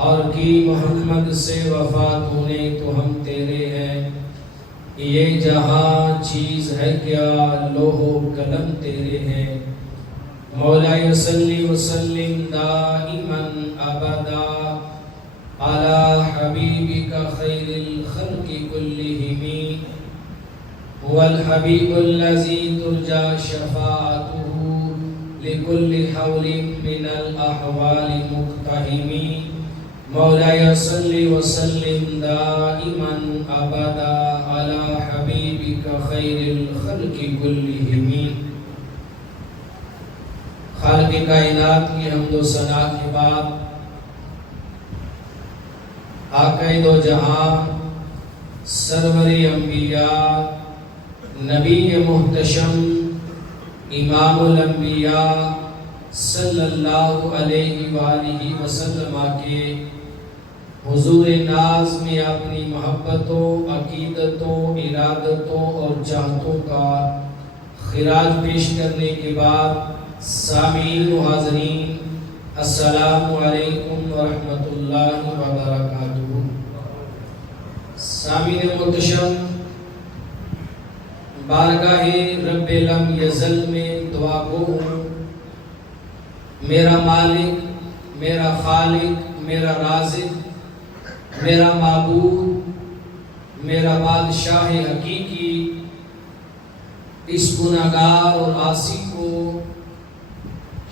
اور کی محمد سے وفا تو نے تو ہم تیرے ہیں، یہ جہاں چیز ہے کیا لوح و قلم تیرے ہیں۔ مولا صلی وسلم دائما ابدا علی حبیبک خیر الخلق کلہم، هو الحبیب الذی ترجى شفاعته لكل حول من الاحوال مقتحم۔ مولا صلی وسلم دائما ابدا علی حبیبک خیر الخلق کلہم۔ خالق کائنات کی حمد و ثنا کے بعد آقا دو جہاں سرور انبیاء نبی محتشم امام الانبیاء صلی اللہ علیہ وآلہ وسلم کے حضور ناز میں اپنی محبتوں، عقیدتوں، ارادتوں اور چاہتوں کا خراج پیش کرنے کے بعد سامعین و حاضرین السلام علیکم ورحمۃ اللہ وبرکاتہ۔ سامعین محتشم، بارگاہ رب لم یزل میں دعا گو ہوں، میرا مالک، میرا خالق، میرا رازق، میرا معبود، میرا بادشاہ حقیقی اس گناہگار اور عاصی کو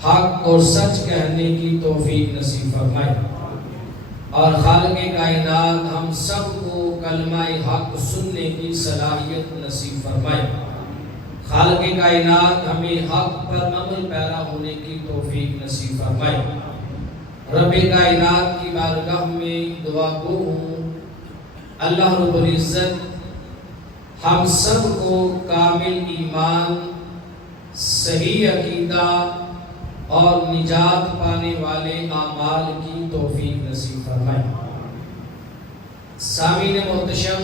حق اور سچ کہنے کی توفیق نصیب فرمائے، اور خالق کائنات ہم سب کو کلمہ حق سننے کی صلاحیت نصیب فرمائے۔ خالق کائنات ہمیں حق پر عمل پیرا ہونے کی توفیق نصیب فرمائے۔ رب کائنات کی بارگاہ میں دعا گو ہوں، اللہ رب العزت ہم سب کو کامل ایمان، صحیح عقیدہ اور نجات پانے والے اعمال کی توفیق نصیب فرمائے۔ سامعین محتشم،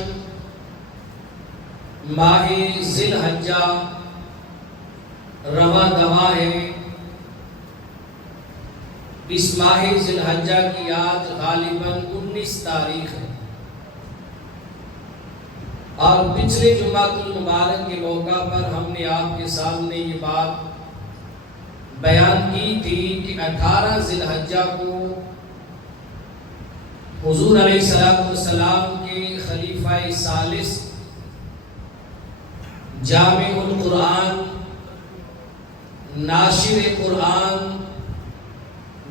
ماہ ذی الحجہ رواں دواں ہے۔ اس ماہ ذی الحجہ کی آج غالباً 19 تاریخ ہے، اور پچھلے جمعۃ المبارک کے موقع پر ہم نے آپ کے سامنے یہ بات بیان کی تھی کہ 18 ذی الحجہ کو حضور علیہ السلام کے خلیفہ ثالث جامع القرآن، ناشر قرآن،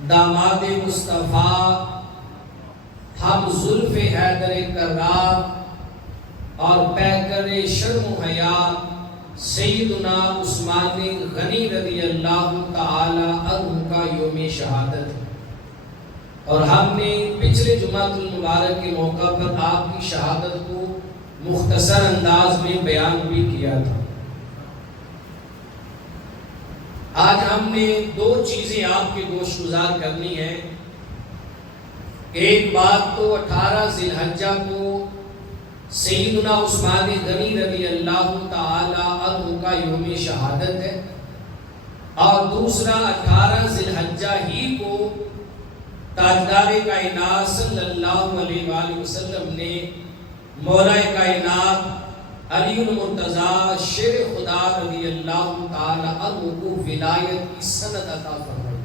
داماد مصطفیٰ، ہم زلف حیدر کرار اور پیکر شرم و حیات سیدنا عثمان غنی رضی اللہ تعالی عنہ کا یوم شہادت ہے، اور ہم نے پچھلے جمعۃ المبارک کے موقع پر آپ کی شہادت کو مختصر انداز میں بیان بھی کیا تھا۔ آج ہم نے 2 چیزیں آپ کے گوش گزار کرنی ہیں۔ ایک بات تو 18 ذی الحجہ کو سیدنا عثمان غنی رضی اللہ تعالی عنہ کا یوم شہادت ہے، اور دوسرا 18 ذی الحجہ ہی کو تاجدار کائنات صلی اللہ علیہ وآلہ وسلم نے مولا کائنات علی المرتضی شیر خدا رضی اللہ تعالی عنہ کو ولایت کی سند عطا فرمائی۔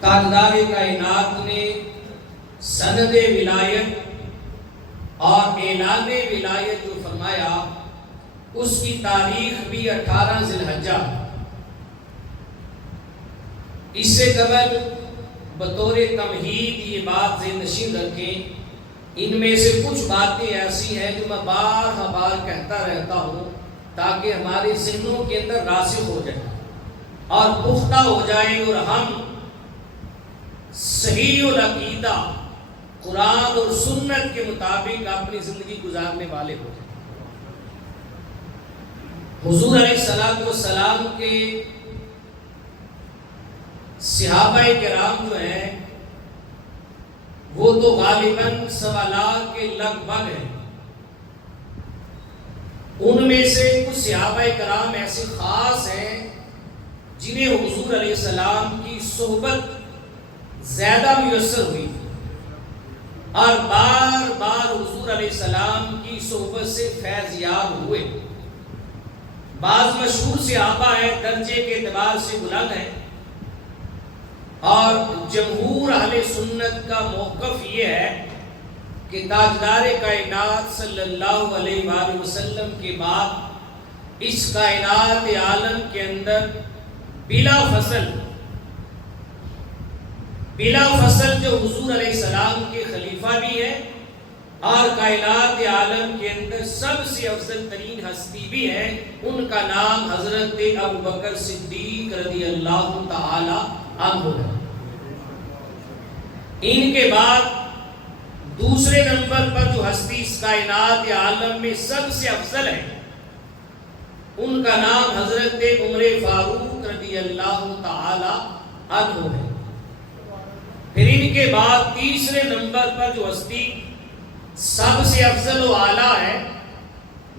تاجدار کائنات نے سند ولایت اور اعلان ولایت جو فرمایا، اس کی تاریخ بھی 18 ذی الحجہ۔ اس سے قبل بطور تمہید یہ بات ذہن نشین رکھیں، ان میں سے کچھ باتیں ایسی ہیں جو میں بار کہتا رہتا ہوں تاکہ ہمارے ذہنوں کے اندر راسخ ہو جائے اور پختہ ہو جائیں، اور ہم صحیح العقیدہ قرآن اور سنت کے مطابق اپنی زندگی گزارنے والے ہو جائیں۔ حضور علیہ السلام کے صحابہ کرام جو ہیں وہ تو غالباً 1.25 لاکھ کے لگ بھگ ہیں۔ ان میں سے کچھ صحابہ کرام ایسے خاص ہیں جنہیں حضور علیہ السلام کی صحبت زیادہ میسر ہوئی اور بار بار حضور علیہ السلام کی صحبت سے فیض یاب ہوئے. بعض مشہور صحابہ ہیں، درجے کے اعتبار سے بلند ہیں، اور جمہور اہل سنت کا موقف یہ ہے کہ تاجدار کائنات صلی اللہ علیہ وآلہ وسلم کے بعد اس کائنات عالم کے اندر بلا فصل جو حضور علیہ السلام کے خلیفہ بھی ہے اور کائنات عالم کے اندر سب سے افضل ترین ہستی بھی ہے، ان کا نام حضرت ابوبکر صدیق رضی اللہ تعالی عنہ ہے. ان کے بعد دوسرے نمبر پر جو ہستی اس کائنات عالم میں سب سے افضل ہے، ان کا نام حضرت عمر فاروق رضی اللہ تعالی عنہ ہے. پھر ان کے بعد تیسرے نمبر پر جو ہستی سب سے افضل و اعلیٰ ہے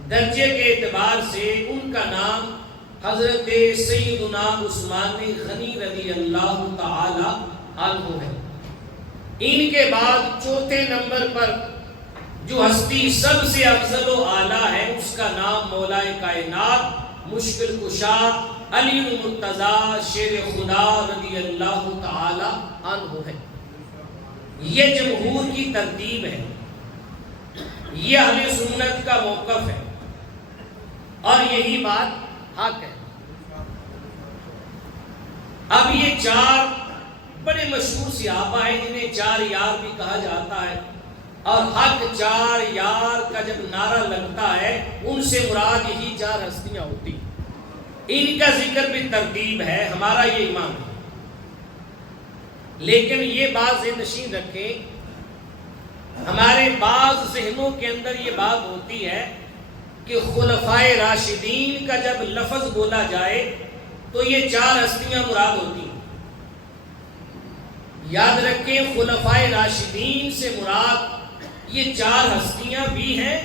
درجے کے اعتبار سے، ان کا نام حضرت سیدنا عثمان غنی رضی اللہ تعالی عنہ ہے. ان کے بعد چوتھے نمبر پر جو ہستی سب سے افضل و اعلیٰ ہے، اس کا نام مولا کائنات مشکل کشا علی المرتضیٰ شیر خدا رضی اللہ تعالی عنہ ہے. یہ جمہور کی ترتیب ہے، یہ اہل سنت کا موقف ہے، اور یہی بات حق ہے. اب یہ چار بڑے مشہور صحابہ ہیں جنہیں چار یار بھی کہا جاتا ہے، اور حق چار یار کا جب نعرہ لگتا ہے ان سے مراد یہی چار ہستیاں ہوتی ہیں. ان کا ذکر بھی ترتیب ہے، ہمارا یہ ایمان ہے. لیکن یہ بات ذہن نشین رکھیں، ہمارے بعض ذہنوں کے اندر یہ بات ہوتی ہے کہ خلفائے راشدین کا جب لفظ بولا جائے تو یہ چار ہستیاں مراد ہوتی ہیں. یاد رکھیں، خلفائے راشدین سے مراد یہ چار ہستیاں بھی ہیں،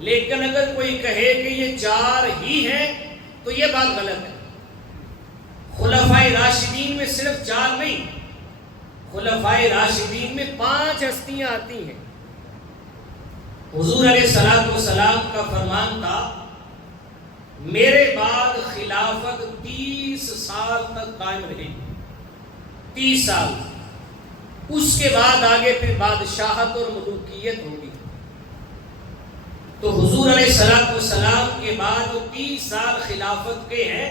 لیکن اگر کوئی کہے کہ یہ چار ہی ہیں تو یہ بات غلط ہے. خلفائے راشدین میں صرف چار نہیں، خلفائے راشدین میں 5 ہستیاں آتی ہیں. حضور علیہ السلام کا فرمان تھا، میرے بعد خلافت 30 سال تک قائم رہے گی. 30 سال، اس کے بعد آگے پھر بادشاہت اور ملوکیت ہوگی. تو حضور علیہ السلام کے بعد جو 30 سال خلافت کے ہیں،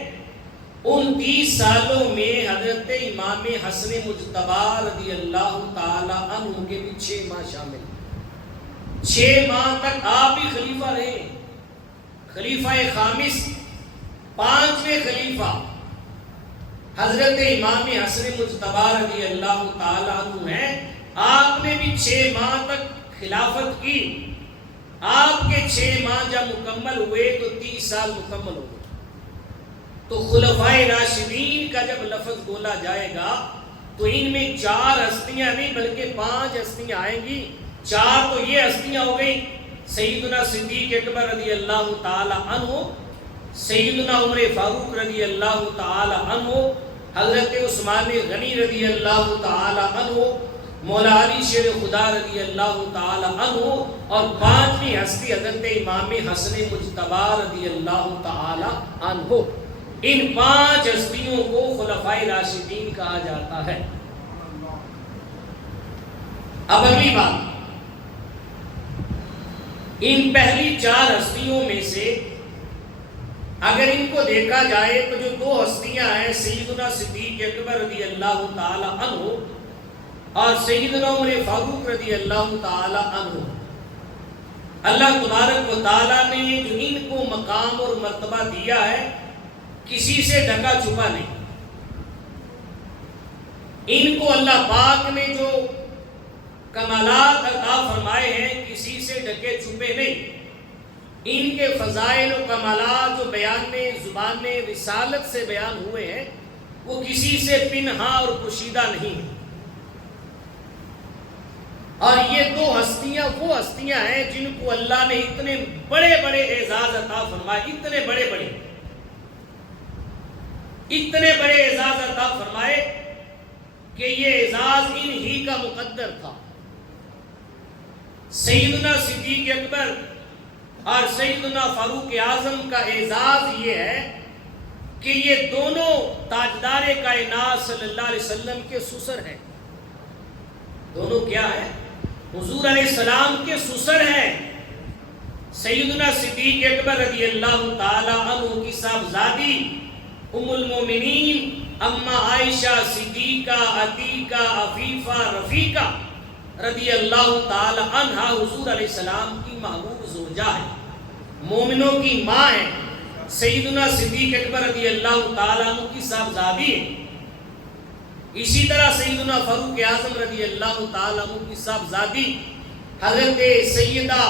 ان 30 سالوں میں حضرت امام حسن مجتبی رضی اللہ تعالی عنہ کے بھی 6 ماہ شامل. 6 ماہ تک آپ ہی خلیفہ رہے. خلیفہ خامس، 5ویں خلیفہ حضرت امام حسن مجتبی رضی اللہ تعالی عنہ ہیں. آپ نے بھی 6 ماہ تک خلافت کی. آپ کے 6 ماہ جب مکمل ہوئے تو 30 سال مکمل ہو گئے. تو خلفائے راشدین کا جب لفظ بولا جائے گا تو ان میں 4 ہستیاں نہیں بلکہ 5 ہستیاں آئیں گی. 4 تو یہ ہستیاں ہو گئی، سیدنا صدیق اکبر رضی اللہ تعالی عنہ، سیدنا عمر فاروق رضی اللہ تعالی عنہ، حضرت عثمان غنی رضی اللہ تعالی عنہ، مولا علی شیر خدا رضی اللہ تعالی عنہ، اور 5ویں ہستی حضرت امام حسن مجتبی رضی اللہ تعالی عنہ. ان 5 ہستیوں کو خلفائے راشدین کہا جاتا ہے. اب اگلی بات، ان پہلی 4 ہستیوں میں سے اگر ان کو دیکھا جائے تو جو 2 ہستیاں ہیں، سیدنا صدیق اکبر رضی اللہ تعالی عنہ اور سیدنا عمر فاروق رضی اللہ تعالی عنہ، اللہ تبارک و تعالیٰ نے جو ان کو مقام اور مرتبہ دیا ہے کسی سے ڈھکا چھپا نہیں. ان کو اللہ پاک نے جو کمالات عطا فرمائے ہیں کسی سے ڈھکے چھپے نہیں. ان کے فضائل و کمالات جو بیان میں زبان رسالت سے بیان ہوئے ہیں وہ کسی سے پنہا اور پوشیدہ نہیں ہیں. اور یہ 2 ہستیاں وہ ہستیاں ہیں جن کو اللہ نے اتنے بڑے بڑے اعزاز عطا فرمائے، اتنے بڑے اعزاز عطا فرمائے کہ یہ اعزاز انہی کا مقدر تھا۔ سیدنا صدیق اکبر اور سیدنا فاروق اعظم کا اعزاز یہ ہے کہ یہ دونوں تاجدار کائنات صلی اللہ علیہ وسلم کے سسر ہیں۔ دونوں کیا ہے؟ حضور علیہ السلام کے سسر ہیں۔ سیدنا صدیق اکبر رضی اللہ تعالی عنہ کی صاحبزادی ام المومنین اما عائشہ صدیقہ عتیقہ عفیفہ رفیقہ رضی اللہ تعالی عنہ حضور علیہ السلام کی محبوب زوجہ ہے، مومنوں کی ماں ہے۔ سیدنا صدیق اکبر رضی اللہ تعالی عنہ کی صاحبزادی ہے۔ اسی طرح سیدنا فاروق اعظم رضی اللہ تعالی عنہ کی صاحبزادی حضرت سیدہ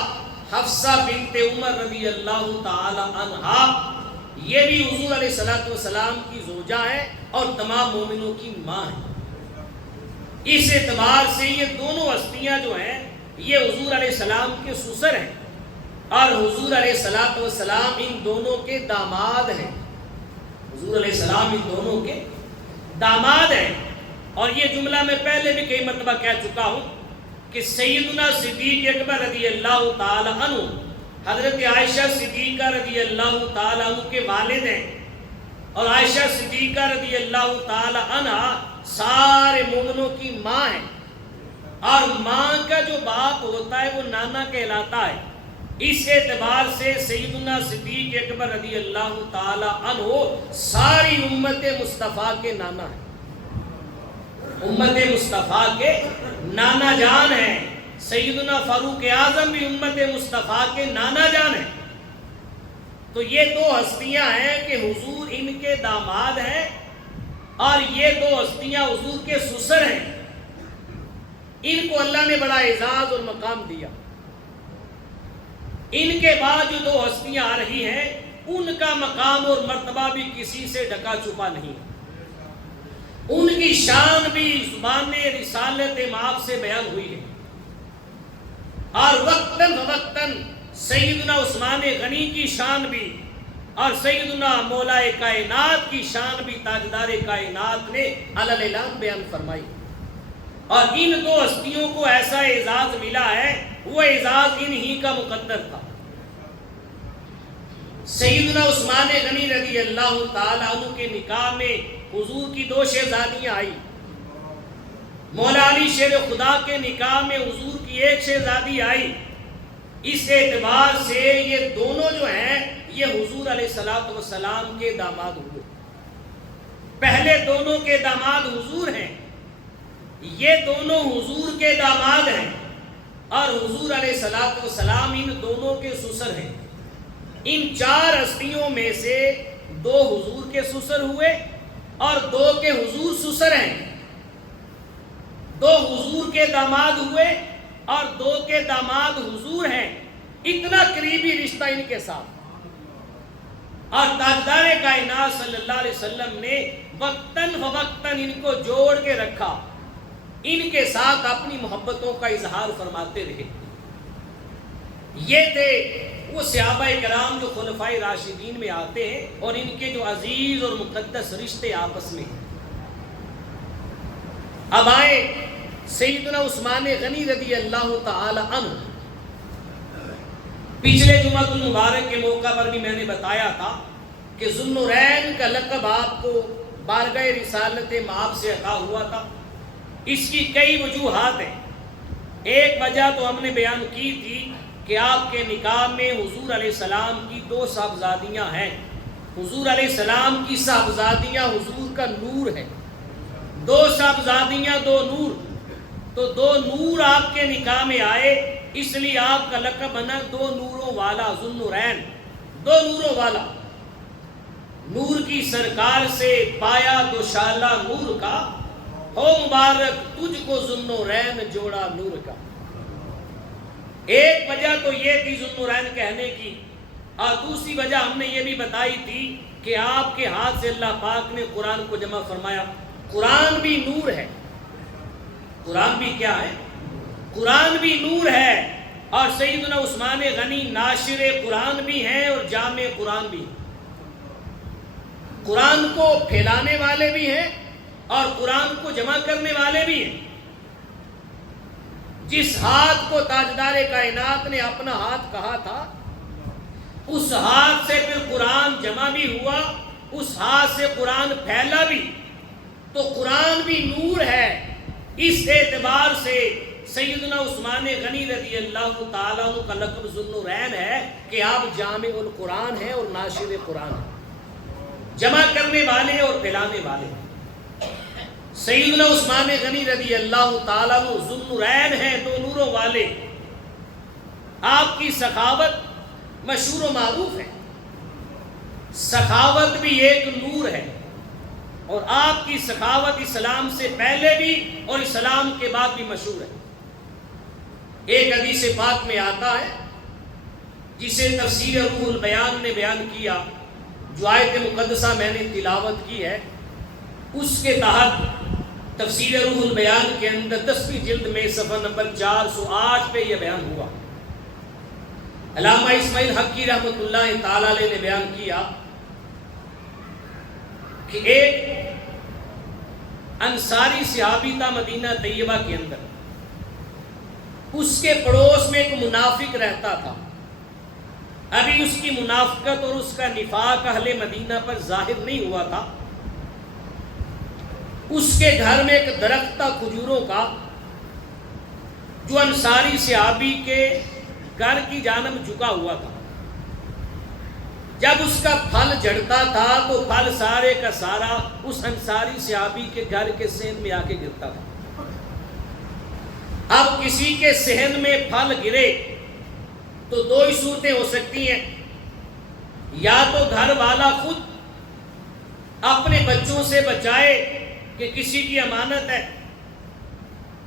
حفصہ بنت عمر رضی اللہ تعالی عنہا، یہ بھی حضور علیہ السلام کی زوجہ ہے اور تمام مومنوں کی ماں ہے۔ اس اعتبار سے یہ دونوں ہستیاں جو ہیں یہ حضور علیہ السلام کے سسر ہیں اور حضور علیہ السلام ان دونوں کے داماد ہیں۔ حضور علیہ السلام ان دونوں کے داماد ہیں۔ اور یہ جملہ میں پہلے بھی کئی مرتبہ کہہ چکا ہوں کہ سیدنا صدیق اکبر رضی اللہ تعالی عنہ حضرت عائشہ صدیقہ رضی اللہ تعالی عنہ کے والد ہیں، اور عائشہ صدیقہ رضی اللہ تعالی عنہ سارے مومنوں کی ماں ہیں، اور ماں کا جو باپ ہوتا ہے وہ نانا کہلاتا ہے۔ اس اعتبار سے سیدنا صدیق اکبر رضی اللہ تعالی عنہ ساری امت مصطفیٰ کے نانا ہیں، امت مصطفیٰ کے نانا جان ہیں۔ سیدنا فاروق اعظم بھی امت مصطفیٰ کے نانا جان ہیں۔ تو یہ دو ہستیاں ہیں کہ حضور ان کے داماد ہیں اور یہ دو ہستیاں حضور کے سسر ہیں۔ ان کو اللہ نے بڑا اعزاز اور مقام دیا۔ ان کے بعد جو دو ہستیاں آ رہی ہیں ان کا مقام اور مرتبہ بھی کسی سے ڈھکا چھپا نہیں ہے۔ ان کی شان بھی زبان رسالت مآب سے بیان ہوئی ہے، اور وقتاً فوقتاً سیدنا عثمان غنی کی شان بھی اور سیدنا مولا کائنات کی شان بھی تاجدار کائنات نے علی اعلان بیان فرمائی۔ اور ان دو ہستیوں کو ایسا اعزاز ملا ہے، وہ اعزاز انہی کا مقدر تھا۔ سیدنا عثمان غنی رضی اللہ تعالی عنہ کے نکاح میں حضور کی دو شہزادیاں آئی۔ مولا علی شیر خدا کے نکاح میں حضور کی ایک شہزادی آئی۔ اس اعتبار سے یہ دونوں جو ہیں یہ حضور علیہ السلام کے داماد ہوئے۔ پہلے دونوں کے داماد حضور ہیں، یہ دونوں حضور کے داماد ہیں، اور حضور علیہ السلام ان دونوں کے سسر ہیں۔ ان چار ہستیوں میں سے دو حضور کے سسر ہوئے اور دو کے حضور سسر ہیں، دو حضور کے داماد ہوئے اور دو کے داماد حضور ہیں۔ اتنا قریبی رشتہ ان کے ساتھ، اور تاجدار کائنات صلی اللہ علیہ وسلم نے وقتاً فوقتاً ان کو جوڑ کے رکھا، ان کے ساتھ اپنی محبتوں کا اظہار فرماتے رہے۔ یہ تھے وہ صحابہ کرام جو خلفائے راشدین میں آتے ہیں اور ان کے جو عزیز اور مقدس رشتے آپس میں۔ اب آئے سیدنا عثمان غنی رضی اللہ تعالی عنہ۔ پچھلے جمعۃ المبارک کے موقع پر بھی میں نے بتایا تھا کہ ذو النورین کا لقب آپ کو بارگاہ رسالت مآب سے عطا ہوا تھا۔ اس کی کئی وجوہات ہیں۔ ایک وجہ تو ہم نے بیان کی تھی کہ آپ کے نکاح میں حضور علیہ السلام کی دو صاحبزادیاں ہیں۔ حضور علیہ السلام کی صاحبزادیاں حضور کا نور ہیں، دو صاحبزادیاں دو نور، تو دو نور آپ کے نکاح میں آئے، اس لیے آپ کا لقب بنا دو نوروں والا، ذو النورین، دو نوروں والا۔ نور کی سرکار سے پایا دوشالہ نور کا، ہو مبارک تجھ کو ذو النورین جوڑا نور کا۔ ایک وجہ تو یہ تھی ذو النورین کہنے کی، اور دوسری وجہ ہم نے یہ بھی بتائی تھی کہ آپ کے ہاتھ سے اللہ پاک نے قرآن کو جمع فرمایا۔ قرآن بھی نور ہے، قرآن بھی کیا ہے؟ قرآن بھی نور ہے، اور سیدنا عثمان غنی ناشر قرآن بھی ہیں اور جامع قرآن بھی ہیں۔ قرآن کو پھیلانے والے بھی ہیں اور قرآن کو جمع کرنے والے بھی ہیں۔ جس ہاتھ کو تاجدار کائنات نے اپنا ہاتھ کہا تھا، اس ہاتھ سے پھر قرآن جمع بھی ہوا، اس ہاتھ سے قرآن پھیلا بھی، تو قرآن بھی نور ہے۔ اس اعتبار سے سیدنا عثمان غنی رضی اللہ تعالیٰ عنہ کا لقب ذو النورین ہے کہ آپ جامع القرآن ہیں اور ناشر قرآن ہیں، جمع کرنے والے اور پھیلانے والے۔ سیدنا عثمان غنی رضی اللہ تعالیٰ عنہ ذو النورین ہیں، دو نوروں والے۔ آپ کی سخاوت مشہور و معروف ہے، سخاوت بھی ایک نور ہے، اور آپ کی سخاوت اسلام سے پہلے بھی اور اسلام کے بعد بھی مشہور ہے۔ ایک حدیث پاک میں آتا ہے، جسے تفسیر روح البیان نے بیان کیا، جو آیت مقدسہ میں نے تلاوت کی ہے، اس کے تحت تفسیر روح البیان کے اندر 10ویں جلد میں صفحہ نمبر 408 پہ یہ بیان ہوا۔ علامہ اسماعیل حقی رحمۃ اللہ تعالی علیہ نے بیان کیا کہ ایک انصاری صحابی تھا مدینہ طیبہ کے اندر، اس کے پڑوس میں ایک منافق رہتا تھا۔ ابھی اس کی منافقت اور اس کا نفاق اہل مدینہ پر ظاہر نہیں ہوا تھا۔ اس کے گھر میں ایک درخت تھا کھجوروں کا، جو انصاری صحابی کے گھر کی جانب جھکا ہوا تھا۔ جب اس کا پھل جھڑتا تھا تو پھل سارے کا سارا اس انصاری صحابی کے گھر کے صحن میں آ کے گرتا تھا۔ اب کسی کے صحن میں پھل گرے تو دو ہی صورتیں ہو سکتی ہیں، یا تو گھر والا خود اپنے بچوں سے بچائے کہ کسی کی امانت ہے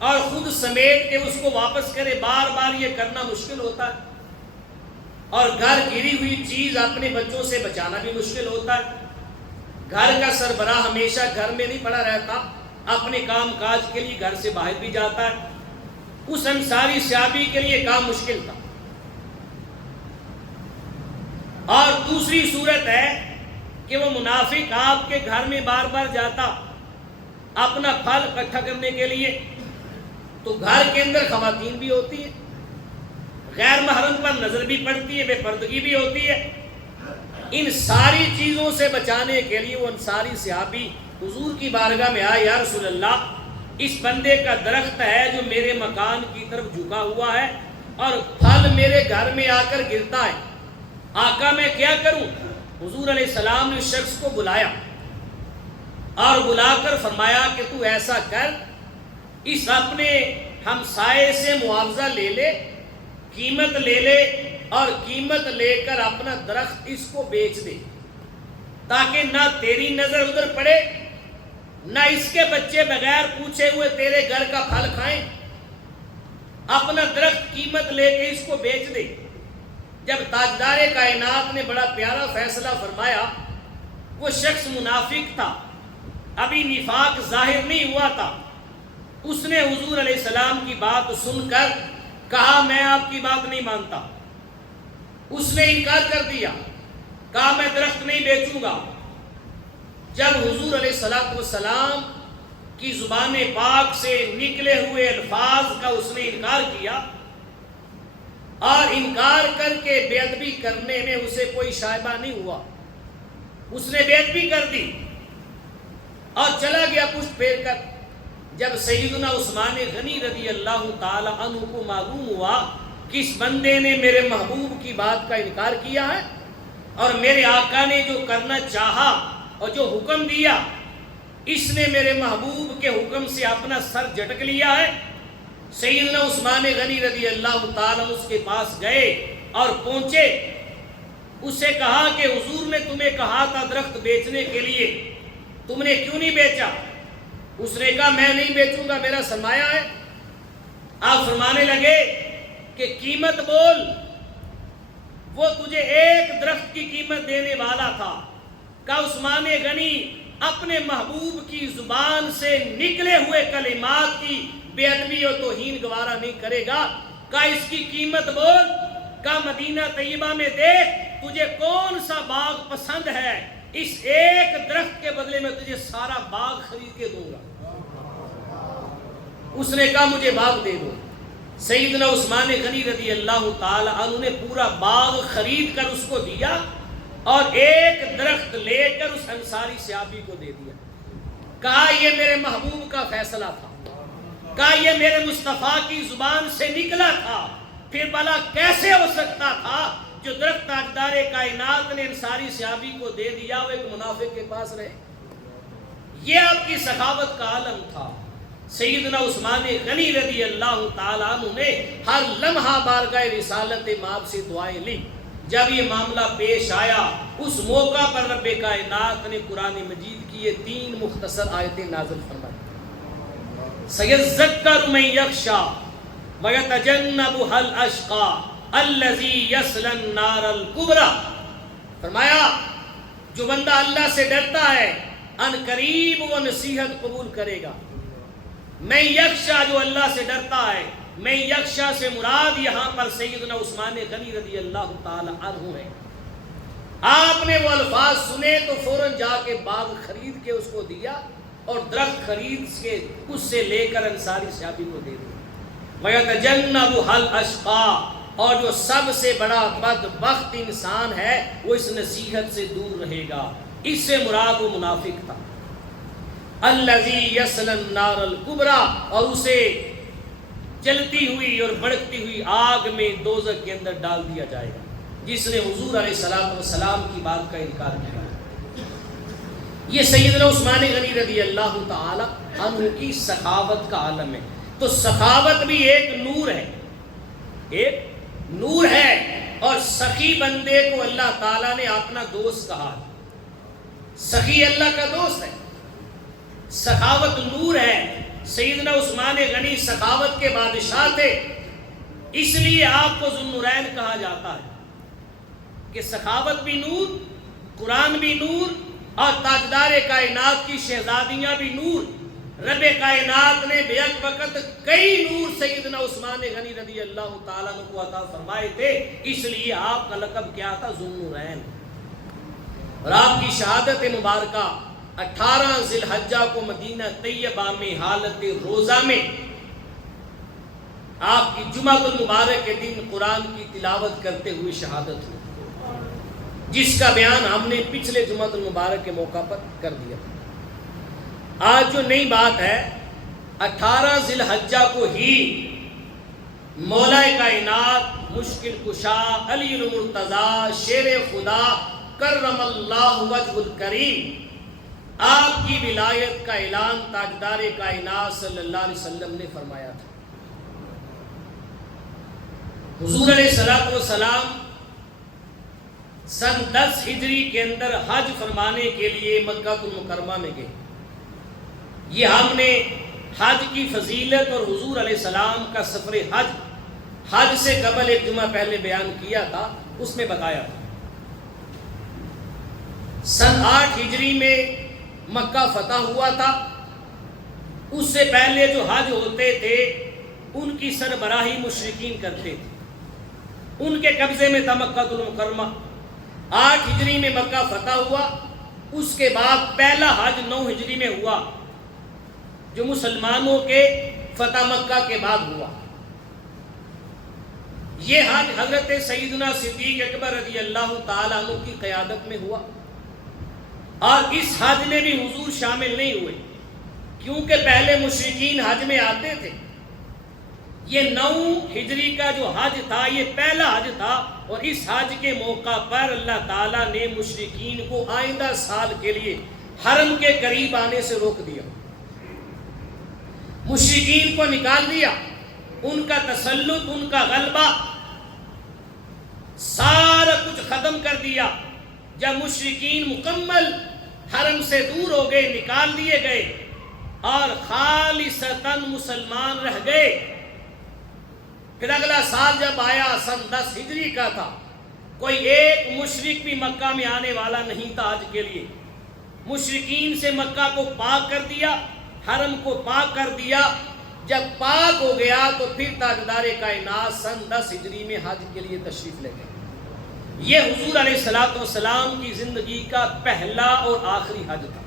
اور خود سمیٹ کے اس کو واپس کرے، بار بار یہ کرنا مشکل ہوتا ہے، اور گھر گری ہوئی چیز اپنے بچوں سے بچانا بھی مشکل ہوتا ہے۔ گھر کا سربراہ ہمیشہ گھر میں نہیں پڑا رہتا، اپنے کام کاج کے لیے گھر سے باہر بھی جاتا ہے۔ اس انصاری صحابی کے لیے کام مشکل تھا۔ اور دوسری صورت ہے کہ وہ منافق آپ کے گھر میں بار بار جاتا اپنا پھل اکٹھا کرنے کے لیے، تو گھر کے اندر خواتین بھی ہوتی ہیں، غیر محرم پر نظر بھی پڑتی ہے، بے پردگی بھی ہوتی ہے۔ ان ساری چیزوں سے بچانے کے لیے وہ انصاری صحابی حضور کی بارگاہ میں آئے، یا رسول اللہ، اس بندے کا درخت ہے جو میرے مکان کی طرف جھکا ہوا ہے اور پھل میرے گھر میں آ کر گرتا ہے، آقا میں کیا کروں؟ حضور علیہ السلام نے اس شخص کو بلایا اور بلا کر فرمایا کہ تو ایسا کر، اس اپنے ہمسائے سے معاوضہ لے لے، قیمت لے لے، اور قیمت لے کر اپنا درخت اس کو بیچ دے، تاکہ نہ تیری نظر ادھر پڑے، نہ اس کے بچے بغیر پوچھے ہوئے تیرے گھر کا پھل کھائیں۔ اپنا درخت قیمت لے کے اس کو بیچ دے۔ جب تاجدار کائنات نے بڑا پیارا فیصلہ فرمایا، وہ شخص منافق تھا، ابھی نفاق ظاہر نہیں ہوا تھا، اس نے حضور علیہ السلام کی بات سن کر کہا میں آپ کی بات نہیں مانتا۔ اس نے انکار کر دیا، کہا میں درخت نہیں بیچوں گا۔ جب حضور علیہ السلام کی زبان پاک سے نکلے ہوئے الفاظ کا اس نے انکار کیا، اور انکار کر کے بے ادبی کرنے میں اسے کوئی شائبہ نہیں ہوا، اس نے بے ادبی کر دی اور چلا گیا پشت پھیر کر۔ جب سیدنا عثمان غنی رضی اللہ تعالی عنہ کو معلوم ہوا کہ اس بندے نے میرے محبوب کی بات کا انکار کیا ہے اور میرے آقا نے جو کرنا چاہا اور جو حکم دیا، اس نے میرے محبوب کے حکم سے اپنا سر جھٹک لیا ہے، سیدنا عثمان غنی رضی اللہ تعالیٰ اس کے پاس گئے اور پہنچے، اسے کہا کہ حضور نے تمہیں کہا تھا درخت بیچنے کے لیے، تم نے کیوں نہیں بیچا؟ اس نے کہا میں نہیں بیچوں گا، میرا سرمایہ ہے۔ آپ فرمانے لگے کہ قیمت بول، وہ تجھے ایک درخت کی قیمت دینے والا تھا۔ کہا عثمان غنی اپنے محبوب کی زبان سے نکلے ہوئے کلمات کی بے ادبی اور توہین گوارا نہیں کرے گا۔ کہا اس کی قیمت بول۔ کہا مدینہ طیبہ میں دیکھ تجھے کون سا باغ پسند ہے، اس ایک درخت کے بدلے میں تجھے سارا باغ خرید کے دوں گا. اس نے کہا مجھے باغ دے دو. سیدنا عثمان غنی رضی اللہ تعالی عنہ نے پورا باغ خرید کر اس کو دیا اور ایک درخت لے کر اس انصاری صحابی کو دے دیا. کہا یہ میرے محبوب کا فیصلہ تھا, کہا یہ میرے مصطفیٰ کی زبان سے نکلا تھا, پھر بھلا کیسے ہو سکتا تھا جو درخت تاجدار کائنات نے انصاری صحابی کو دے دیا وہ ایک منافق کے پاس رہے. یہ آپ کی سخاوت کا عالم تھا. سیدنا عثمان غنی رضی اللہ تعالیٰ عنہ نے ہر لمحہ بارگاہ رسالت مآب سے دعائیں لی. جب یہ معاملہ پیش آیا اس موقع پر رب کائنات نے قرآن مجید کی یہ 3 مختصر آیتیں نازل فرمائی. سَيَذَّكَّرُ مَن يَخْشَىٰ وَيَتَجَنَّبُهَا الْأَشْقَىٰ الَّذِي يَصْلَى النَّارَ الْكُبْرَىٰ. فرمایا جو بندہ اللہ سے ڈرتا ہے ان قریب وہ نصیحت قبول کرے گا. میں یکشا جو اللہ سے ڈرتا ہے, میں یکشا سے مراد یہاں پر سیدنا عثمان غنی رضی اللہ تعالی عنہ ہے. آپ نے وہ الفاظ سنے تو فوراً جا کے باغ خرید کے اس کو دیا اور درخت خرید کے اس سے لے کر انصاری صحابی کو دے دیا. وَيَتَجَنَّبُهَا الْأَشْقَىٰ, اور جو سب سے بڑا بدبخت انسان ہے وہ اس نصیحت سے دور رہے گا. اس سے مراد وہ منافق تھا. الَّذِي يَصْلَى النَّارَ الْكُبْرَىٰ, اور اسے جلتی ہوئی اور بھڑکتی ہوئی آگ میں دوزخ کے اندر ڈال دیا جائے گا, جس نے حضور علیہ الصلوۃ والسلام کی بات کا انکار کیا. یہ سیدنا عثمان غنی رضی اللہ تعالی عنہ کی سخاوت کا عالم ہے. تو سخاوت بھی ایک نور ہے, ایک نور ہے, اور سخی بندے کو اللہ تعالیٰ نے اپنا دوست کہا. سخی اللہ کا دوست ہے, سخاوت نور ہے. سیدنا عثمان غنی سخاوت کے بادشاہ تھے, اس لیے آپ کو ذو النورین کہا جاتا ہے کہ سخاوت بھی نور, قرآن بھی نور, اور تاجدار کائنات کی شہزادیاں بھی نور. رب کائنات نے بے یک وقت کئی نور سیدنا عثمان غنی رضی اللہ تعالیٰ عنہ کو عطا فرمائے تھے, اس لیے آپ کا لقب کیا تھا, ذو النورین. اور آپ کی شہادت مبارکہ 18 ذی الحجہ کو مدینہ طیبہ میں حالت روزہ میں آپ کی جمعۃ المبارک کے دن قرآن کی تلاوت کرتے ہوئے شہادت ہوئی, جس کا بیان ہم نے پچھلے جمعۃ المبارک کے موقع پر کر دیا. آج جو نئی بات ہے, 18 ذی الحجہ کو ہی مولا کائنات, مشکل کشا, علی المرتضیٰ, شیر خدا, کرم اللہ وجہ الکریم, آپ کی ولایت کا اعلان تاجدار کائنات صلی اللہ علیہ وسلم نے فرمایا تھا. حضور علیہ الصلوۃ والسلام سن 10 ہجری کے اندر حج فرمانے کے لیے مکہ المکرمہ میں گئے. یہ ہم نے حج کی فضیلت اور حضور علیہ السلام کا سفر حج سے قبل ایک جمعہ پہلے بیان کیا تھا, اس میں بتایا تھا. سن 8 ہجری میں مکہ فتح ہوا تھا. اس سے پہلے جو حج ہوتے تھے ان کی سربراہی مشرکین کرتے تھے, ان کے قبضے میں تھا مکہ المکرمہ. 8 ہجری میں مکہ فتح ہوا, اس کے بعد پہلا حج 9 ہجری میں ہوا, جو مسلمانوں کے فتح مکہ کے بعد ہوا. یہ حج حضرت سیدنا صدیق اکبر رضی اللہ تعالیٰ عنہ کی قیادت میں ہوا, اور اس حج میں بھی حضور شامل نہیں ہوئے کیونکہ پہلے مشرکین حج میں آتے تھے. یہ 9 ہجری کا جو حج تھا یہ پہلا حج تھا, اور اس حج کے موقع پر اللہ تعالیٰ نے مشرکین کو آئندہ سال کے لیے حرم کے قریب آنے سے روک دیا. مشرکین کو نکال دیا, ان کا تسلط, ان کا غلبہ, سارا کچھ ختم کر دیا. جب مشرکین مکمل حرم سے دور ہو گئے, نکال دیے گئے, اور خالصتاً مسلمان رہ گئے, پھر اگلا سال جب آیا سن 10 ہجری کا تھا, کوئی ایک مشرک بھی مکہ میں آنے والا نہیں تھا حج کے لیے. مشرکین سے مکہ کو پاک کر دیا, حرم کو پاک کر دیا. جب پاک ہو گیا تو پھر تاجدار کائنات سن 10 ہجری میں حج کے لیے تشریف لے گئے. یہ حضور علیہ الصلوۃ والسلام کی زندگی کا پہلا اور آخری حج تھا۔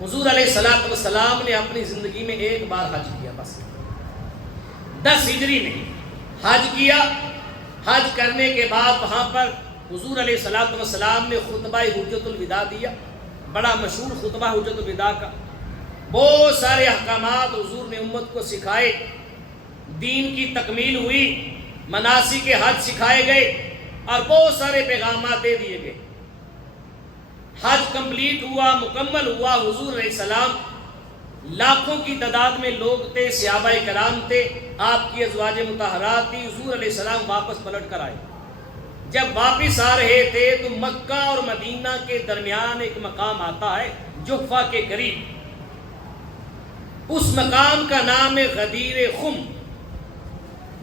حضور علیہ الصلوۃ والسلام نے اپنی زندگی میں ایک بار حج کیا، بس 10 ہجری میں حج کیا۔ حج کرنے کے بعد وہاں پر حضور علیہ الصلوۃ والسلام نے خطبہ حجۃ الوداع دیا، بڑا مشہور خطبہ حجۃ الوداع کا۔ بہت سارے احکامات حضور نے امت کو سکھائے، دین کی تکمیل ہوئی، مناسک حج سکھائے گئے اور بہت سارے پیغامات دے دیے گئے۔ حج کمپلیٹ ہوا، مکمل ہوا۔ حضور علیہ السلام لاکھوں کی تعداد میں لوگ تھے، صحابہ کرام تھے، آپ کی ازواج مطہرات تھی۔ حضور علیہ السلام واپس پلٹ کر آئے۔ جب واپس آ رہے تھے تو مکہ اور مدینہ کے درمیان ایک مقام آتا ہے جحفہ کے قریب، اس مقام کا نام ہے غدیر خم۔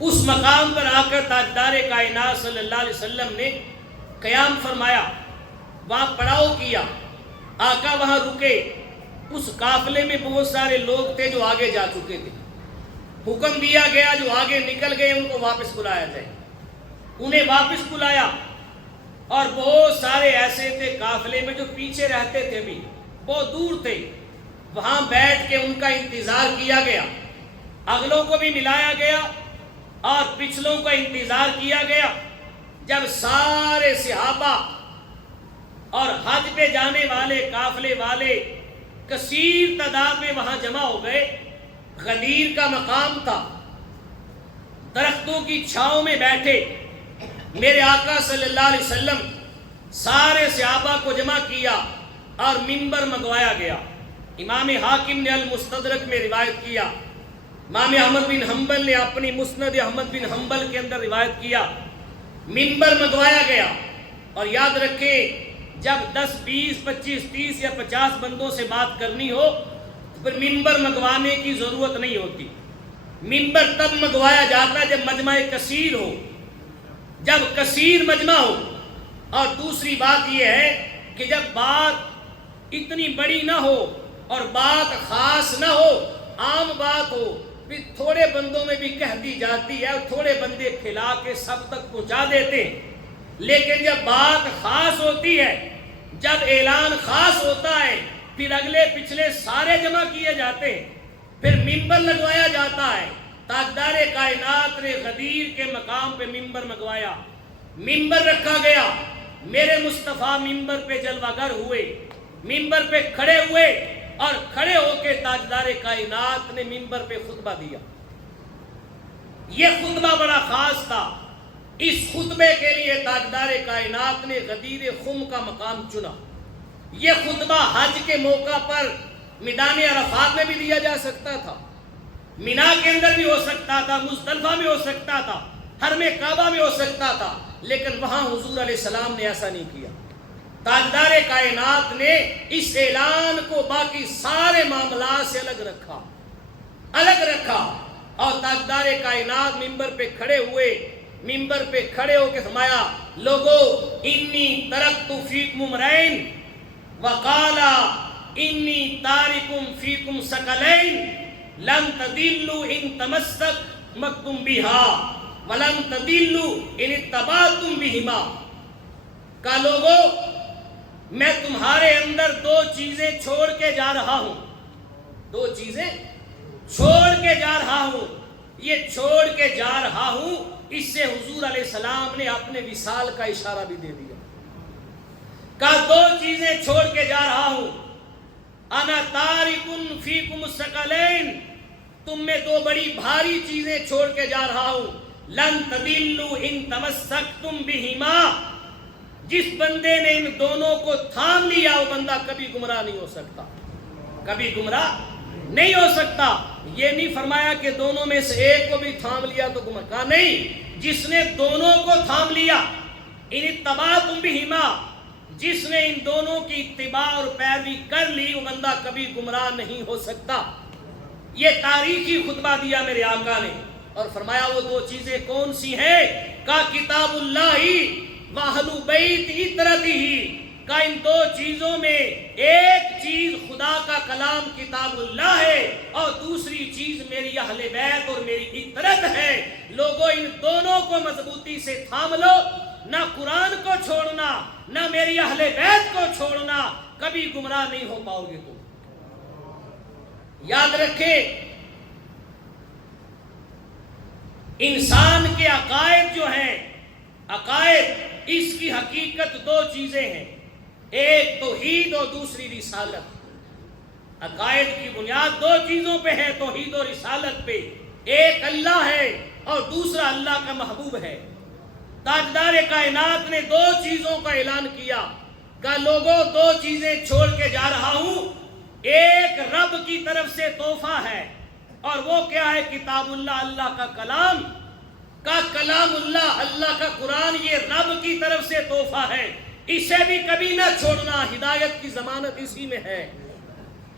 اس مقام پر آ کر تاجدار کائنات صلی اللہ علیہ وسلم نے قیام فرمایا، وہاں پڑاؤ کیا، آقا وہاں رکے۔ اس قافلے میں بہت سارے لوگ تھے جو آگے جا چکے تھے، حکم دیا گیا جو آگے نکل گئے ان کو واپس بلایا جائے۔ انہیں واپس بلایا، اور بہت سارے ایسے تھے قافلے میں جو پیچھے رہتے تھے، بھی بہت دور تھے، وہاں بیٹھ کے ان کا انتظار کیا گیا۔ اگلوں کو بھی ملایا گیا اور پچھلوں کا انتظار کیا گیا۔ جب سارے صحابہ اور حج پہ جانے والے قافلے والے کثیر تعداد میں وہاں جمع ہو گئے، غدیر کا مقام تھا، درختوں کی چھاؤں میں بیٹھے، میرے آقا صلی اللہ علیہ وسلم سارے صحابہ کو جمع کیا اور منبر منگوایا گیا۔ امام حاکم نے المستدرک میں روایت کیا، امام احمد بن حنبل نے اپنی مسند احمد بن حنبل کے اندر روایت کیا، منبر منگوایا گیا۔ اور یاد رکھیں، جب 10 20 25 30 یا 50 بندوں سے بات کرنی ہو تو پھر منبر منگوانے کی ضرورت نہیں ہوتی۔ منبر تب منگوایا جاتا ہے جب مجمع کثیر ہو، جب کثیر مجمع ہو۔ اور دوسری بات یہ ہے کہ جب بات اتنی بڑی نہ ہو اور بات خاص نہ ہو، عام بات ہو، پھر تھوڑے بندوں میں بھی کہہ دی جاتی ہے اور تھوڑے بندے پھیلا کے سب تک پہنچا دیتے ہیں۔ لیکن جب بات خاص ہوتی ہے، جب اعلان خاص ہوتا ہے، پھر اگلے پچھلے سارے جمع کیے جاتے ہیں، پھر منبر لگوایا جاتا ہے۔ تاجدار کائنات نے غدیر کے مقام پہ منبر منگوایا، منبر رکھا گیا، میرے مصطفیٰ منبر پہ جلوہ گر ہوئے، منبر پہ کھڑے ہوئے اور کھڑے ہو کے تاجدار کائنات نے منبر پہ خطبہ دیا۔ یہ خطبہ بڑا خاص تھا۔ اس خطبے کے لیے تاجدار کائنات نے غدیر خم کا مقام چنا۔ یہ خطبہ حج کے موقع پر میدان عرفات میں بھی دیا جا سکتا تھا، مینا کے اندر بھی ہو سکتا تھا، مزدلفہ میں ہو سکتا تھا، حرم کعبہ میں ہو سکتا تھا، لیکن وہاں حضور علیہ السلام نے ایسا نہیں کیا۔ تاجدار کائنات نے اس اعلان کو باقی سارے معاملات سے الگ رکھا اور تاجدار کائنات منبر پہ کھڑے ہوئے، منبر پہ کھڑے ہو کے فرمایا، لوگو انی ترکت فیکم امرین وقال انی تارکم فیکم ثقلین لن تضلوا ان تمسکتم بها ولن تضلوا ان اتبعتم بهما۔ کہا لوگو میں تمہارے اندر 2 چیزیں چھوڑ کے جا رہا ہوں، 2 چیزیں چھوڑ کے جا رہا ہوں۔ یہ چھوڑ کے جا رہا ہوں، اس سے حضور علیہ السلام نے اپنے وصال کا اشارہ بھی دے دیا۔ کہا 2 چیزیں چھوڑ کے جا رہا ہوں، انا تارکن فیکم الثقلین، تم میں 2 بڑی بھاری چیزیں چھوڑ کے جا رہا ہوں، لن تضلوا ان تمسکتم بہما، جس بندے نے ان دونوں کو تھام لیا وہ بندہ کبھی گمراہ نہیں ہو سکتا، کبھی گمراہ نہیں ہو سکتا۔ یہ نہیں فرمایا کہ دونوں میں سے ایک کو بھی تھام لیا تو گمراہ، کہا نہیں، جس نے دونوں کو تھام لیا، ان اتبعتم بہما، جس نے ان دونوں کی اتباع اور پیروی کر لی وہ بندہ کبھی گمراہ نہیں ہو سکتا۔ یہ تاریخی خطبہ دیا میرے آقا نے اور فرمایا وہ 2 چیزیں کون سی ہیں؟ کہا کتاب اللہ واہل بیت اطرتہ، کا ان 2 چیزوں میں ایک چیز خدا کا کلام کتاب اللہ ہے اور دوسری چیز میری اہل بیت اور میری اطرت ہے۔ لوگوں ان دونوں کو مضبوطی سے تھام لو نہ قرآن کو چھوڑنا، نہ میری اہل بیت کو چھوڑنا، کبھی گمراہ نہیں ہو پاؤ گے تم۔ یاد رکھیں، انسان کے عقائد جو ہیں، عقائد اس کی حقیقت دو چیزیں ہیں، ایک توحید اور دوسری رسالت۔ عقائد کی بنیاد دو چیزوں پہ ہے، توحید اور رسالت پہ۔ ایک اللہ ہے اور دوسرا اللہ کا محبوب ہے۔ تاجدار کائنات نے دو چیزوں کا اعلان کیا کہ لوگوں دو چیزیں چھوڑ کے جا رہا ہوں، ایک رب کی طرف سے تحفہ ہے، اور وہ کیا ہے؟ کتاب اللہ، اللہ کا کلام اللہ، اللہ کا قرآن، یہ رب کی طرف سے تحفہ ہے، اسے بھی کبھی نہ چھوڑنا، ہدایت کی ضمانت اسی میں ہے۔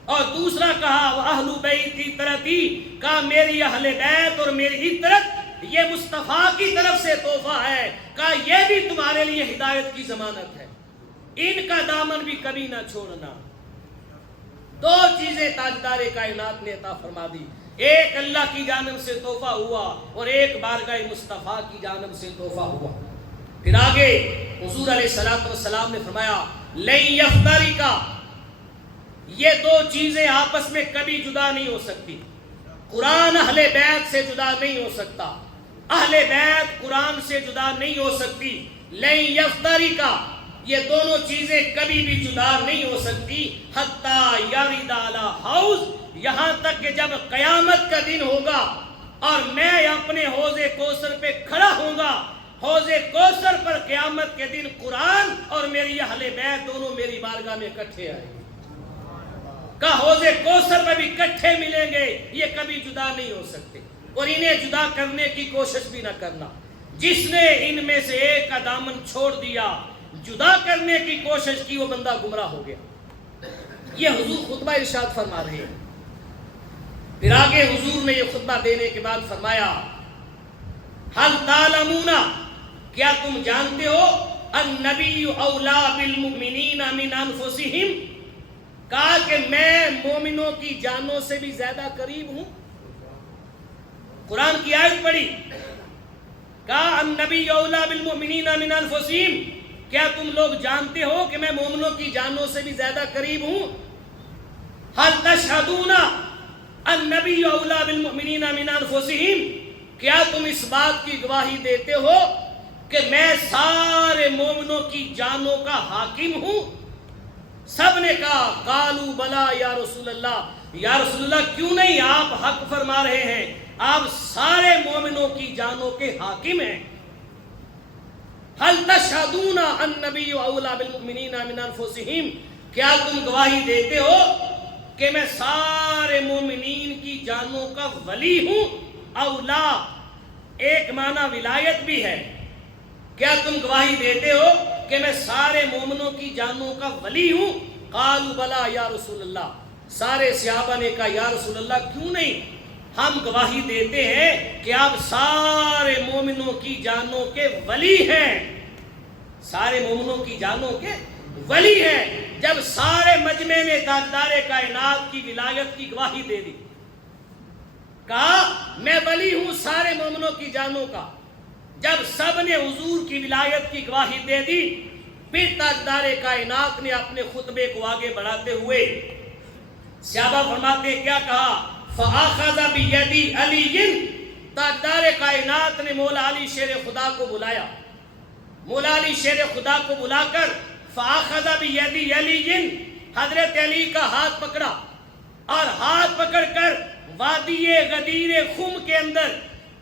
اور دوسرا کہا اہل بیت کی طرفی، کہا میری اہل بیت اور میری عطرت یہ مصطفیٰ کی طرف سے تحفہ ہے، کہا یہ بھی تمہارے لیے ہدایت کی ضمانت ہے، ان کا دامن بھی کبھی نہ چھوڑنا۔ دو چیزیں تاجدار کائنات نے عطا فرما دی، ایک اللہ کی جانب سے تحفہ ہوا اور ایک بارگاہ مصطفیٰ کی جانب سے تحفہ ہوا۔ پھر آگے حضور علیہ السلام نے فرمایا لن یفترقا، یہ دو چیزیں آپس میں کبھی جدا نہیں ہو سکتی۔ قرآن اہل بیت سے جدا نہیں ہو سکتا، اہل بیت قرآن سے جدا نہیں ہو سکتی۔ لن یفترقا، یہ دونوں چیزیں کبھی بھی جدا نہیں ہو سکتی، حتی یرد علی حوض، یہاں تک کہ جب قیامت کا دن ہوگا اور میں اپنے حوض کوثر پہ کھڑا ہوں گا، حوض کوثر پر قیامت کے دن قرآن اور میری اہل بیت دونوں میری بارگاہ میں اکٹھے آئیں گے، کہ حوض کوثر پہ بھی اکٹھے ملیں گے، یہ کبھی جدا نہیں ہو سکتے، اور انہیں جدا کرنے کی کوشش بھی نہ کرنا۔ جس نے ان میں سے ایک کا دامن چھوڑ دیا، جدا کرنے کی کوشش کی، وہ بندہ گمراہ ہو گیا۔ یہ حضور خطبہ ارشاد فرما رہے ہیں۔ پھر آگے حضور نے یہ خطبہ دینے کے بعد فرمایا حل تعلمون، کیا تم جانتے ہو النبی اولا بالمؤمنین من انفسہم، کہا کہ میں مومنوں کی جانوں سے بھی زیادہ قریب ہوں۔ قرآن کی آیت پڑھی، کہا النبی اولا بالمؤمنین من انفسہم، کیا تم لوگ جانتے ہو کہ میں مومنوں کی جانوں سے بھی زیادہ قریب ہوں؟ حل تشہدون النبی اولا بالمؤمنین من انفسہم، کیا تم اس بات کی گواہی دیتے ہو کہ میں سارے مومنوں کی جانوں کا حاکم ہوں؟ سب نے کہا قالوا بلا یا رسول اللہ، یا رسول اللہ کیوں نہیں، آپ حق فرما رہے ہیں، آپ سارے مومنوں کی جانوں کے حاکم ہیں۔ حل تشہدون النبی اولا بالمؤمنین من انفسہم، کیا تم گواہی دیتے ہو کہ میں سارے مومنین کی جانوں کا ولی ہوں؟ اولا ایک معنی ولایت بھی ہے، کیا تم گواہی دیتے ہو کہ میں سارے مومنوں کی جانوں کا ولی ہوں؟ قالوا بلا یا رسول اللہ، سارے صحابہ نے کہا یا رسول اللہ کیوں نہیں، ہم گواہی دیتے ہیں کہ آپ سارے مومنوں کی جانوں کے ولی ہیں، سارے مومنوں کی جانوں کے ولی ہیں۔ جب سارے مجمع نے تاجدار کائنات کی ولایت کی گواہی دے دی، کہا میں ولی ہوں سارے مومنوں کی جانوں کا، جب سب نے حضور کی ولایت کی گواہی دے دی، پھر تاجدار کائنات نے اپنے خطبے کو آگے بڑھاتے ہوئے صحابہ فرماتے کیا کہا، فَآخَذَ بِيَدِ عَلِيٍّ، تاجدار کائنات نے مولا علی شیر خدا کو بلایا، مولا علی شیر خدا کو بلا کر فَآخَذَ بِيَدِ عَلِيٍّ، حضرت علی کا ہاتھ پکڑا، اور ہاتھ پکڑ کر وادی غدیر خم کے اندر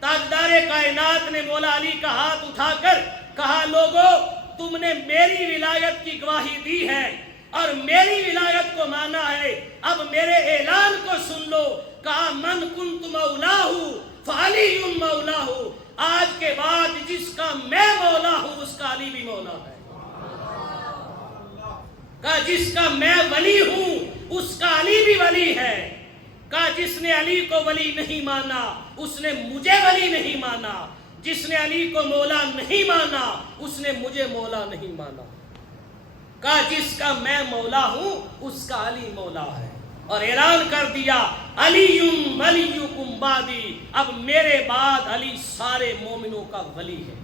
تاجدار کائنات نے مولا علی کا ہاتھ اٹھا کر کہا لوگو تم نے میری ولایت کی گواہی دی ہے اور میری ولایت کو مانا ہے، اب میرے اعلان کو سن لو، کہا من کنت مولاہ فعلی مولاہ، آج کے بعد جس کا میں مولا ہوں اس کا علی بھی مولا ہے، کہا جس کا میں ولی ہوں اس کا علی بھی ولی ہے، کہا جس نے علی کو ولی نہیں مانا اس نے مجھے ولی نہیں مانا، جس نے علی کو مولا نہیں مانا اس نے مجھے مولا نہیں مانا، کہا جس کا میں مولا ہوں اس کا علی مولا ہے، اور اعلان کر دیا علی ولیکم بعدی، اب میرے بعد علی سارے مومنوں کا ولی ہے۔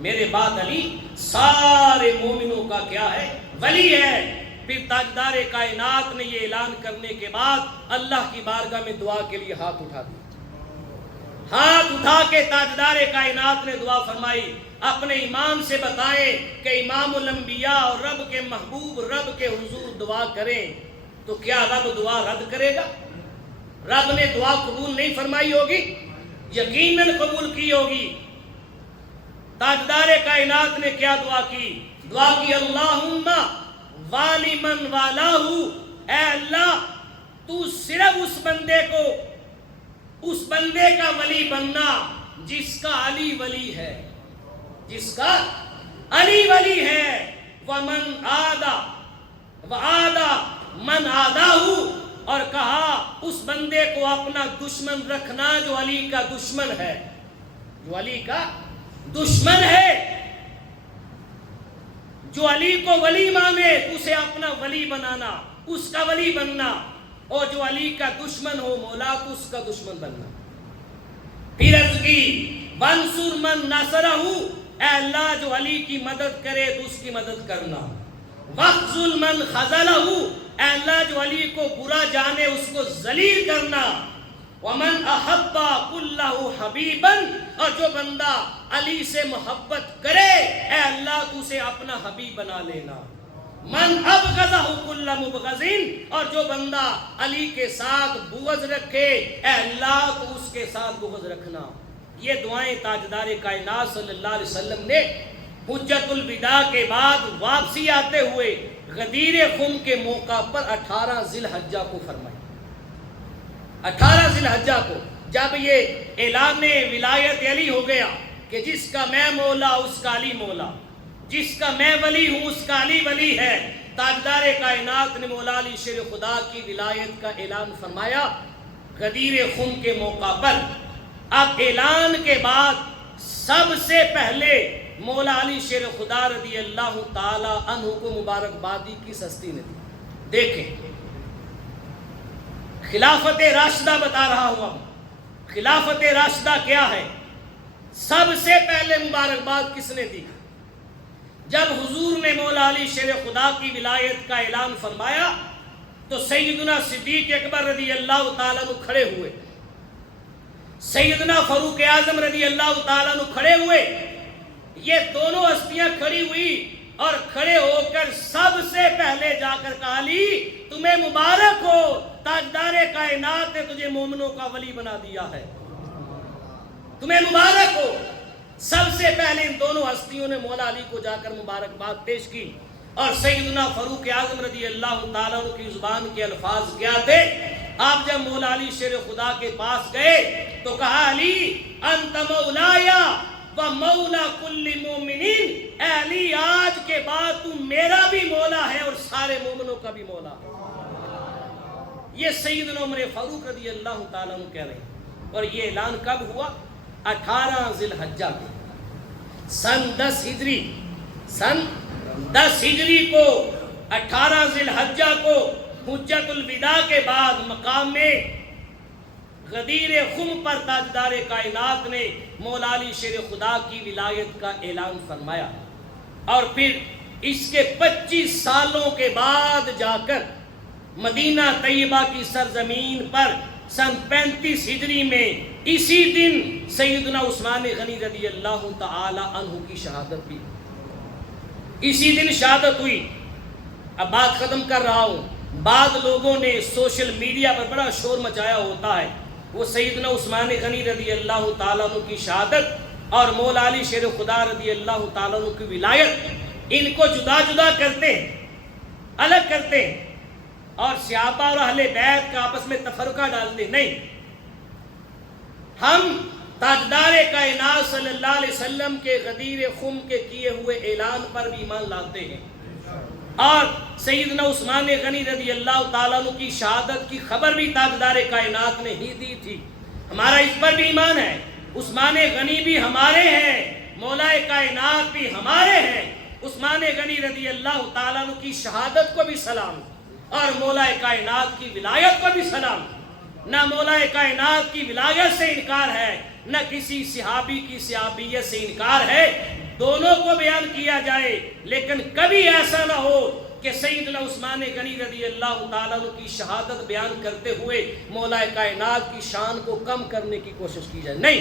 میرے بعد علی سارے مومنوں کا کیا ہے؟ ولی ہے۔ پھر تاجدار کائنات نے یہ اعلان کرنے کے بعد اللہ کی بارگاہ میں دعا کے لیے ہاتھ اٹھا دیا۔ ہاتھ اٹھا کے تاجدار کائنات نے دعا فرمائی، اپنے امام سے بتائیں کہ امام الانبیاء اور رب کے محبوب رب کے حضور دعا کریں تو کیا رب دعا رد کرے گا؟ رب نے دعا قبول نہیں فرمائی ہوگی؟ یقیناً قبول کی ہوگی۔ تاجدار کائنات نے کیا دعا کی؟ دعا کی اللہم والی من والاہو، اے اللہ تو صرف اس بندے کو، اس بندے کا ولی بننا جس کا علی ولی ہے، جس کا علی ولی ہے۔ وَمَنْ آدَا وَآدَا مَنْ آدَاہُ، اور کہا اس بندے کو اپنا دشمن رکھنا جو علی کا دشمن ہے، جو علی کا دشمن ہے۔ جو علی کو ولی مانے اسے اپنا ولی بنانا، اس کا ولی بننا، اور جو علی کا دشمن ہو مولا تو اس کا دشمن بننا۔ پھر عرض کی وَانْصُرْ مَنْ نَصَرَهُ، اے اللہ جو علی کی مدد کرے تو اس کی مدد کرنا۔ وَاخْذُلْ مَنْ خَذَلَهُ، اے اللہ جو علی کو برا جانے اس کو ذلیل کرنا۔ وَمَنْ أَحَبَّ كُلَّهُ حَبِيبًا، اور جو بندہ علی سے محبت کرے اے اللہ تو اسے اپنا حبیب بنا لینا۔ مَنْ أَبْغَضَهُ كُلَّ مُبْغَضٍ، اور جو بندہ علی کے ساتھ بغض رکھے اے اللہ تو اس کے ساتھ بغض رکھنا۔ یہ دعائیں تاجدار کائنات صلی اللہ علیہ وسلم نے حجت الوداع کے بعد واپسی آتے ہوئے غدیر خم کے موقع پر 18 ذی الحجہ کو فرمائی۔ 18 ذی الحجہ کو جب یہ اعلان ولایت علی ہو گیا کہ جس کا میں مولا اس کا علی مولا، جس کا میں ولی ہوں اس کا علی ولی ہے، تاجدار کائنات نے مولا علی شیر خدا کی ولایت کا اعلان فرمایا غدیر خم کے موقع پر۔ اب اعلان کے بعد سب سے پہلے مولا علی شیر خدا رضی اللہ تعالی عنہ کو مبارکبادی کس ہستی نے دی؟ دیکھیں خلافت راشدہ بتا رہا ہوں۔ اب خلافت راشدہ کیا ہے؟ سب سے پہلے مبارکباد کس نے دی؟ جب حضور نے مولا علی شیر خدا کی ولایت کا اعلان فرمایا تو سیدنا صدیق اکبر رضی اللہ تعالیٰ عنہ کھڑے ہوئے، سیدنا فاروق اعظم رضی اللہ تعالیٰ عنہ کھڑے ہوئے۔ یہ دونوں ہستیاں کھڑی ہوئی اور کھڑے ہو کر سب سے پہلے جا کر کہا علی تمہیں مبارک ہو، تاجدار کائنات نے تجھے مومنوں کا ولی بنا دیا ہے، تمہیں مبارک ہو۔ سب سے پہلے ان دونوں ہستیوں نے مولا علی کو جا کر مبارکباد پیش کی، اور سیدنا فاروق اعظم رضی اللہ تعالیٰ عنہ کی زبان کے الفاظ کیا تھے؟ آپ جب مولا علی شیر خدا کے پاس گئے تو کہا علی انت مولایا و مولا کل مومنین، اے علی آج کے بعد تم میرا بھی مولا ہے اور سارے مومنوں کا بھی مولا ہے۔ یہ سیدنا عمر فاروق رضی اللہ تعالیٰ عنہ کہہ رہے ہیں، اور یہ اعلان کب ہوا؟ 18 ذی الحجہ کو، سن 10 ہجری، سن 10 ہجری کو 18 ذی الحجہ کو حجت الوداع کے بعد مقام میں غدیر خم پر تاجدار کائنات نے مولا علی شیر خدا کی ولایت کا اعلان فرمایا، اور پھر اس کے 25 سالوں کے بعد جا کر مدینہ طیبہ کی سرزمین پر سن 35 ہجری میں اسی دن سیدنا عثمان غنی رضی اللہ تعالی عنہ کی شہادت بھی، اسی دن شہادت ہوئی۔ اب بات ختم کر رہا ہوں۔ بعض لوگوں نے سوشل میڈیا پر بڑا شور مچایا ہوتا ہے، وہ سیدنا عثمان غنی رضی اللہ تعالیٰ عنہ کی شہادت اور مولا علی شیر خدا رضی اللہ تعالیٰ عنہ کی ولایت، ان کو جدا جدا کرتے ہیں، الگ کرتے ہیں، اور صحابہ اور اہل بیت کا آپس میں تفرقہ ڈالتے ہیں۔ نہیں، ہم تاجدار کائنات صلی اللہ علیہ وسلم کے غدیر خم کے کیے ہوئے اعلان پر بھی ایمان لاتے ہیں، اور سیدنا عثمان غنی رضی اللہ تعالیٰ عنہ کی شہادت کی خبر بھی تاجدار کائنات نے ہی دی تھی، ہمارا اس پر بھی ایمان ہے۔ عثمان غنی بھی ہمارے ہیں، مولا کائنات بھی ہمارے ہیں۔ عثمان غنی رضی اللہ تعالیٰ عنہ کی شہادت کو بھی سلام، اور مولا کائنات کی ولایت کو بھی سلام۔ نہ مولا کائنات کی ولایت سے انکار ہے، نہ کسی صحابی کی صحابیت سے انکار ہے، دونوں کو بیان کیا جائے، لیکن کبھی ایسا نہ ہو کہ سیدنا عثمان غنی رضی اللہ تعالیٰ عنہ کی شہادت بیان کرتے ہوئے مولا کائنات کی شان کو کم کرنے کی کوشش کی جائے، نہیں۔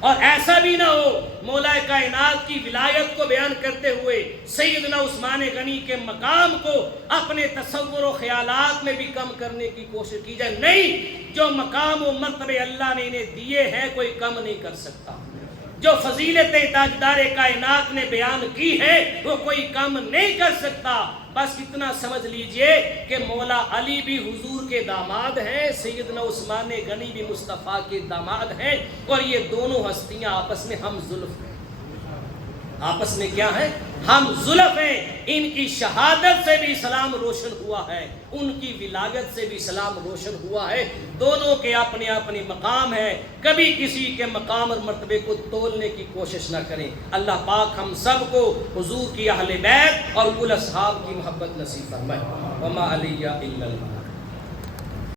اور ایسا بھی نہ ہو مولا کائنات کی ولایت کو بیان کرتے ہوئے سیدنا عثمان غنی کے مقام کو اپنے تصور و خیالات میں بھی کم کرنے کی کوشش کی جائے، نہیں۔ جو مقام و مرتبے اللہ نے انہیں دیے ہیں کوئی کم نہیں کر سکتا، جو فضیلتیں تاجدار کائنات نے بیان کی ہے وہ کوئی کم نہیں کر سکتا۔ بس اتنا سمجھ لیجئے کہ مولا علی بھی حضور کے داماد ہیں، سیدنا عثمان غنی بھی مصطفیٰ کے داماد ہیں، اور یہ دونوں ہستیاں آپس میں ہم زلف ہیں۔ آپس میں کیا ہے؟ ہم زلف ہیں۔ ان کی شہادت سے بھی اسلام روشن ہوا ہے، ان کی ولایت سے بھی اسلام روشن ہوا ہے۔ دونوں کے اپنے اپنے مقام ہے، کبھی کسی کے مقام اور مرتبے کو تولنے کی کوشش نہ کریں۔ اللہ پاک ہم سب کو حضور کی اہل بیت اور کل اصحاب کی محبت نصیب فرمائے۔ وما علیہ الا اللہ۔